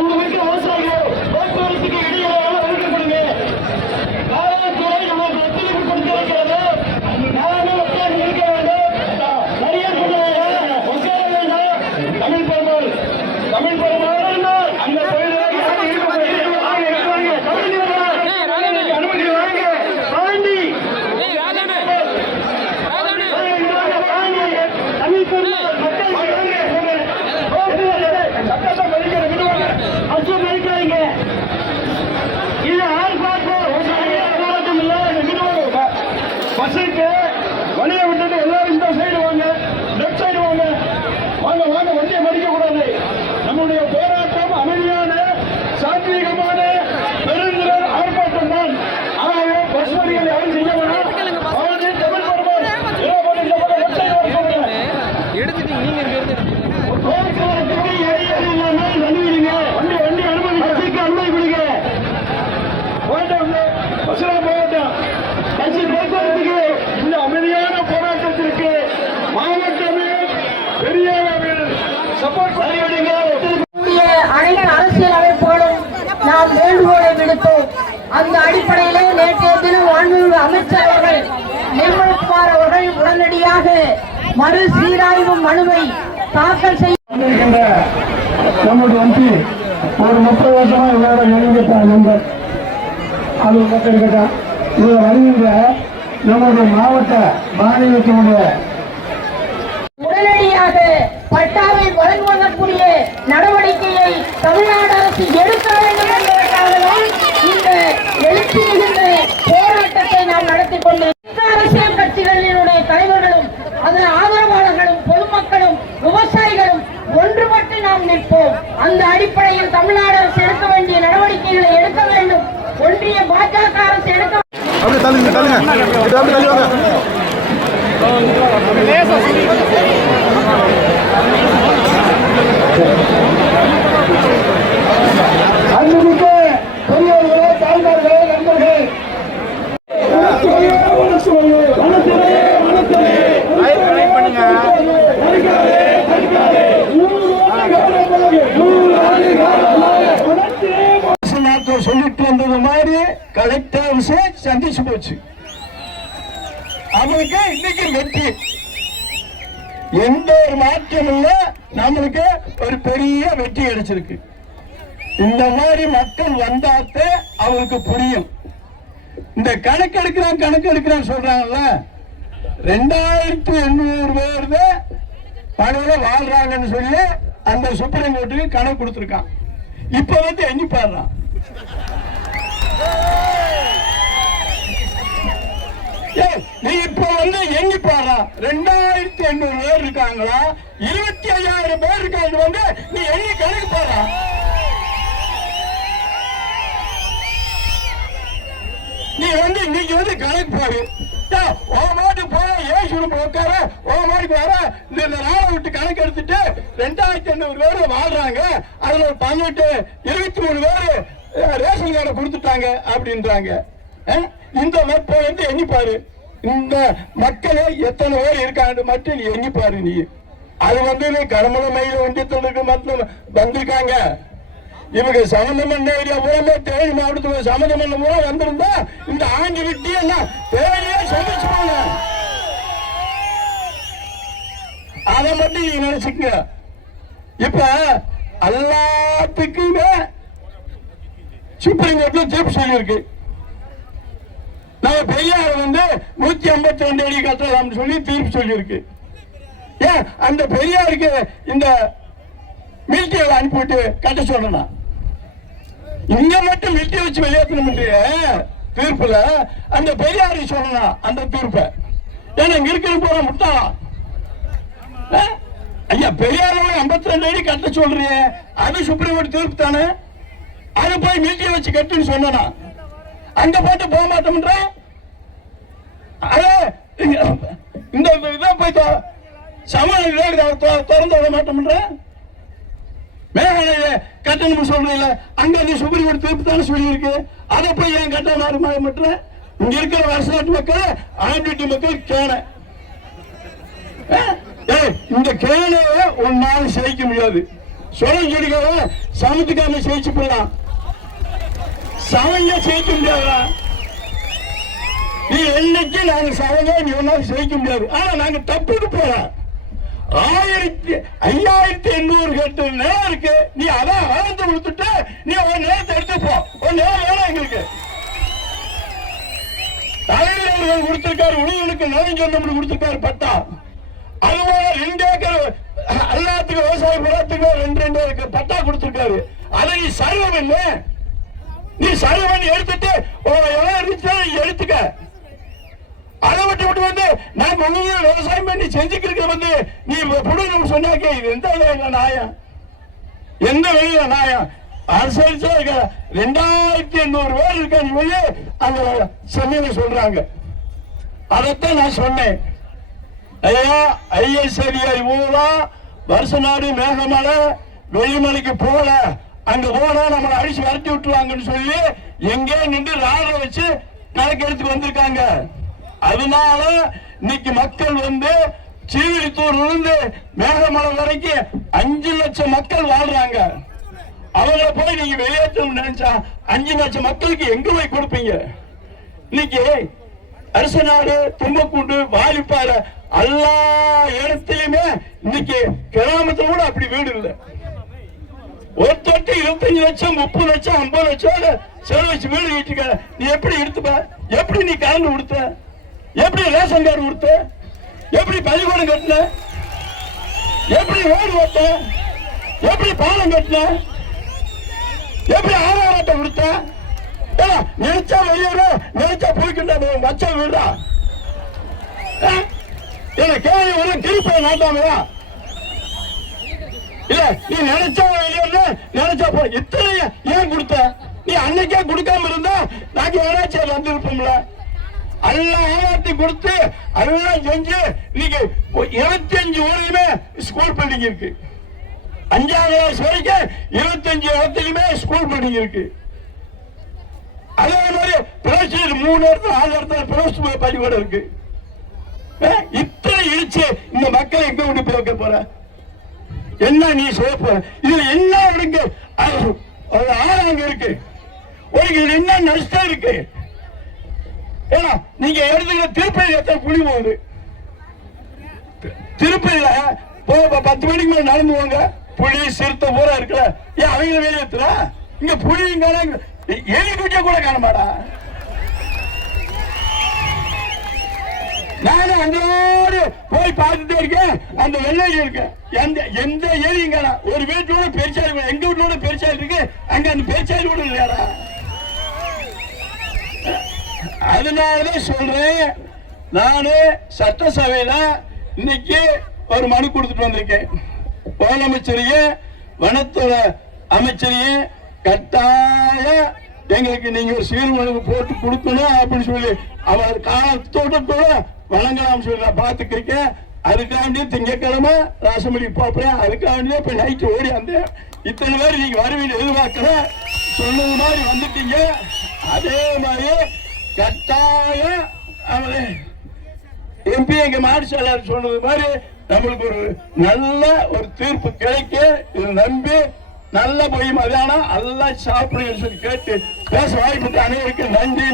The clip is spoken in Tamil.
அன்புமிக்க விவசாயிகள் போக்குவரத்துக்கு இடையிலான ஒதுக்கப்படுங்க. காவல்துறை நமக்கு ஒத்துழைப்பு கொடுத்திருக்கிறது. நானும் உட்கார்ந்து இருக்க வேண்டும். நிறைய சொல்லுவாங்க, உட்கார வேண்டாம். தமிழ் பெருமாள் அந்த தொழிலாளி அனுமதி வாங்க. பாண்டி தமிழ் பெருமாள் இது பஸ்ஸுக்கு வழியை விட்டுட்டு எல்லாரும் இந்த சைடு வாங்க, லெப்ட் சைடு வாங்க. வாங்க வாங்க, வண்டியை மறிக்க கூடாது. நம்முடைய போராட்டம் அமைதியான சாத்வீகமான பெருந்திரள் ஆர்ப்பாட்டம் தான். ஆகவே பஸ் வரிகள் யாரும் செய்ய வேண்டாம். போக்குவரத்துக்கு இடையில் இல்லாமல் அனுமதிங்க. வண்டி அனுமதி பஸ்ஸுக்கு அனுமதி கொடுங்க. போராட்டம் பஸ்ஸில் போராட்டம் பஸ் போக்குவரத்துக்கு இந்த அமைதியான போராட்டத்திற்கு மாவட்டமே பெரிய சப்போர்ட் பண்ணிவிடுங்க. அனைத்து அரசியல் அமைப்புகளும் நாம் வேண்டுகோளை விடுத்தோம். அந்த அடிப்படையிலே நேற்றைய தினம் மாண்புமிகு அமைச்சர் அவர்கள் நிர்மல்குமார் அவர்கள் உடனடியாக மறு சீராய்வு மனுவை தாக்கல் செய்ய நம்முடைய எம்பி ஒரு 30 வருஷமா இவரோட நெருங்கிட்ட நண்பர். அது மட்டும் இருக்கட்டும், இதில் வருகின்ற நம்முடைய மாவட்ட மாநிலத்தினுடைய உடனடியாக பட்டாவை வழங்குவதற்குரிய நடவடிக்கையை தமிழ்நாடு அரசு எடுக்க வேண்டும் என்பதற்காகவே இந்த எழுச்சி மிகுந்த போராட்டத்தை நாம் நடத்திக் கொண்டு அரசியல் கட்சிகளினுடைய தலைவர்களும் அதன் ஆதரவாளர்களும் பொதுமக்களும் விவசாயிகளும் ஒன்றுபட்டு நாம் நிற்போம். அந்த அடிப்படையில் தமிழ்நாடு அரசு எடுக்க வேண்டிய நடவடிக்கைகளை எடுக்க வேண்டும். ஒன்றிய பாஜக அரசு எடுக்க அன்புமிக்க பெரியவர்களே, தாய்மார்களே, நண்பர்களே, சொல்லிட்டு வந்தது மாதிரி கலெக்டர் சந்திச்சு போச்சு. அவனுக்கு இன்னைக்கு வெற்றி. எந்த ஒரு மாற்றம் இல்ல, நம்மளுக்கு ஒரு பெரிய வெற்றி கிடைச்சிருக்கு. இந்த மாதிரி மக்கள் வந்தாத்த அவங்களுக்கு புரியும். இந்த கணக்கெடுக்கிறான் சொல்றாங்கல்ல, 2800 பேர் பணியில வாழ்றாங்கன்னு சொல்லி அந்த சுப்ரீம் கோர்ட்டுக்கு கணக்கு கொடுத்திருக்கான். இப்ப வந்து எண்ணி பாடுறான். நீ இப்ப வந்து எண்ணி பாடுறா, 2800 பேர் இருக்காங்களா, 25,000 பேர் இருக்காங்க. வந்து நீ எண்ணி கணக்கு பாடுறா. நீ வந்து இன்னைக்கு வந்து கணக்கு பாடு. மாட்டு போற ஏசும் உட்கார மாட்டுக்கு வர இந்த நாளை விட்டு கணக்கு எடுத்துட்டு 2,500 பேர் வாழ்றாங்க. அதுல 23 பேர் ரேஷன் கார்டை கொடுத்துட்டாங்க அப்படின்றாங்க. இந்த மப்ப வந்து எண்ணிப்பாரு, இந்த மக்களே எத்தனை பேர் இருக்காங்க மட்டும் எண்ணிப்பாரு. நீ அது வந்து கடமலை மயில ஒன்றியத்திற்கு மட்டும் வந்திருக்காங்க. இவங்க சம்பந்தமன்ற ஏரியா பூரா தேனி மாவட்டத்தில் சம்பந்தமன்ற பூரா வந்திருந்தா இந்த ஆண்டி விட்டி எல்லாம் தேவையே சொல்லிச்சு போங்க. அதை மட்டும் நீங்க நினைச்சுக்க. இப்ப எல்லாத்துக்குமே சுப்ரீம் கோர்ட்ல தீர்ப்பு சொல்லியிருக்கு. நம்ம பெரியார் வந்து 152 அடி கட்டலாம் சொல்லி தீர்ப்பு சொல்லியிருக்கு. ஏன் அந்த பெரியாருக்கு இந்த மிலிட்டரியில் அனுப்பிவிட்டு கட்ட சொல்லணும்? இங்க மட்டும் மிலிட்டரி வச்சு வெளியேற்றணும் தீர்ப்புல அந்த பெரியாருக்கு சொல்லணும் அந்த தீர்ப்பை. ஏன்னா இங்க இருக்கிற போற முட்டாளா ஐயா, பெரியார் 52 அடி கட்ட சொல்றீங்க, அது சுப்ரீம் கோர்ட் தீர்ப்பு தானே. அது போய் மிலிட்டரி வச்சு கட்டுன்னு சொன்னா அங்க போட்டு போக மாட்டோம்ன்ற. இந்த இதை போய் திறந்து விட மாட்டோம்ன்ற. மேகாலய கட்டணம் சொல்றீங்க, அங்க நீ சுப்ரீம் கோர்ட் தீர்ப்பு தானே சொல்லியிருக்கு. அதை போய் ஏன் கட்ட மாற்ற? இங்க இருக்கிற வருஷநாட்டு மக்கள் ஆண்டிட்டு மக்கள் கேன இந்த கேனைய ஒரு நாள் சிதைக்க முடியாது. சொல்லிக்காக சமத்துக்காம ஜெயிச்சு போடலாம். சமைங்க ஜெயிக்க முடியாதா? நீ என்னைக்கு நாங்க சமைங்க நீ ஒன்னாலும் ஜெயிக்க முடியாது. ஆனா நாங்க தப்புக்கு போறோம். 5800 கேட்டு நேரம் இருக்கு. நீ அதான் ஆனந்த கொடுத்துட்டு நீ ஒரு நேரத்தை எடுத்துப்போ. ஒரு நேரம் வேணும் எங்களுக்கு. தலைவர் அவர்கள் கொடுத்திருக்காரு, உழவனுக்கு நலஞ்சொன்னு கொடுத்திருக்காரு பட்டா. அதுபோல 2 ஏக்கர் எல்லாத்துக்கும் விவசாய நிலத்துக்கு 2 பட்டா கொடுத்திருக்காரு. அதை நீ சர்வம் இல்ல, நீ சர்வம் எடுத்துட்டு எடுத்துக்க. அதை விட்டு விட்டு வந்து நான் விவசாயம் பண்ணி செஞ்சுக்கிற வந்து நீ புடுங்க சொன்னாக்க இது எந்த வகையில நியாயம்? எந்த வகையில நியாயம்? அரசு 2800 பேர் இருக்கான்னு சொல்லி அந்த சென்னையில சொல்றாங்க. அதைத்தான் நான் சொன்னேன். ஐயா ஐஎஸ் அதிகாரி ஊரா வருஷ நாடு மேகமலை வெளிமலைக்கு போல, அங்க போனா நம்மளை அடிச்சு விரட்டி விட்டுருவாங்கன்னு சொல்லி எங்கே நின்று ராட வச்சு கணக்கெடுத்துக்கு வந்திருக்காங்க. அதனால இன்னைக்கு மக்கள் வந்து சீவிலித்தூர்ல இருந்து மேகமலை வரைக்கும் 5 லட்சம் மக்கள் வாழ்றாங்க. அவங்களை போய் நீங்க வெளியேற்றணும் நினைச்சா 5 லட்சம் மக்களுக்கு எங்க போய் கொடுப்பீங்க? இன்னைக்கு அரசநாடு, தும்பக்கூண்டு, வாலிப்பாறை எல்லா இடத்திலுமே இன்னைக்கு கிராமத்துல கூட அப்படி வீடு இல்லை. ஒருத்தட்டு 25 லட்சம் 30 லட்சம் 50 லட்சம் செலவச்சு வீடு கட்டிக்க. நீ எப்படி எடுத்துப்ப? எப்படி நீ கலந்து கொடுத்த? எப்படி ரேஷன் கார்டு கொடுத்த? எப்படி பள்ளிக்கூடம் கட்டின? எப்படி ரோடு ஓட்ட? எப்படி பாலம் கட்டின? எப்படி ஆதார் அட்டை கொடுத்த? நினைச்சா வெளியூர், நினைச்சா போய்கிட்ட வச்சா வீடா? கேள்வி ஒரு திருப்பி நாட்டாமையா? இல்ல நீ நினைச்சா வெளியூர்ல நினைச்சா போ. இத்தனை ஏன் கொடுத்த? நீ அன்னைக்கே கொடுக்காம இருந்தா நாங்க ஏதாச்சும் வந்திருப்போம்ல. எல்லாம் ஏமாத்தி கொடுத்து அதெல்லாம் செஞ்சு இன்னைக்கு 25 ஊர்லயுமே ஸ்கூல் பில்டிங் இருக்கு. 5ஆம் கிளாஸ் வரைக்கும் 25 இடத்துலயுமே ஸ்கூல் பில்டிங் இருக்கு. அதே மாதிரி பிளஸ் 3 இடத்துல 4 இடத்துல பிளஸ் பள்ளிக்கூடம் இருக்கு. இத்தனை இழிச்சு இந்த மக்களை எங்க கொண்டு போய் வைக்க போற? என்ன நீ சொல்ல போற? இதுல என்ன இருக்கு? ஆறாங்க இருக்கு. உனக்கு என்ன நஷ்டம் இருக்கு? ஏன்னா நீங்க எடுத்துக்கிற திருப்பதியில் எத்தனை புலி போகுது? திருப்பதியில 10 மணிக்கு மேல நடந்து போங்க. புலி சிறுத்தை பூரா இருக்குல்ல, ஏன் அவங்க வெளியேற்றுற? இங்க புலியும் காண, எலி குட்டிய கூட காணமாடா. நானும் அங்கோடு போய் பார்த்துட்டே இருக்கேன். அந்த வெள்ளை இருக்கு, எந்த ஏரியும் காண. ஒரு வீட்டோட பெருச்சாலி, எங்க வீட்டோட பெருச்சாலி இருக்கு, அங்க அந்த பெருச்சாலி கூட இல்லையாடா. அதனாலதான் சொல்றேன், நானு சட்டசபையில இன்னைக்கு ஒரு மனு கொடுத்துட்டு வந்திருக்கேன். முதலமைச்சரையும் வனத்துறை அமைச்சரையும் கட்டாய எங்களுக்கு நீங்க ஒரு சீர்மனு போட்டு கொடுக்கணும் அப்படின்னு சொல்லி அவர் காலத்தோட கூட வழங்கலாம் சொல்லி நான் பார்த்துக்கிறேன். அதுக்காண்டி திங்கட்கிழமை ராசமணி போறேன். அதுக்காண்டியே இப்ப நைட்டு ஓடி வந்தேன். இத்தனை பேர் நீங்க வருவீங்க எதிர்பார்க்கிற சொன்னது மாதிரி வந்துட்டீங்க. அதே மாதிரி கட்டாயம் அவரு எம்பி எங்க மாநில சொன்னது மாதிரி நம்மளுக்கு ஒரு நல்ல ஒரு தீர்ப்பு கிடைக்க இதை நம்பி நல்ல போய் மதியானம் எல்லாம் சாப்பிடுங்க சொல்லி கேட்டு பேச வாய்ப்புக்கு அனைவருக்கு நன்றி.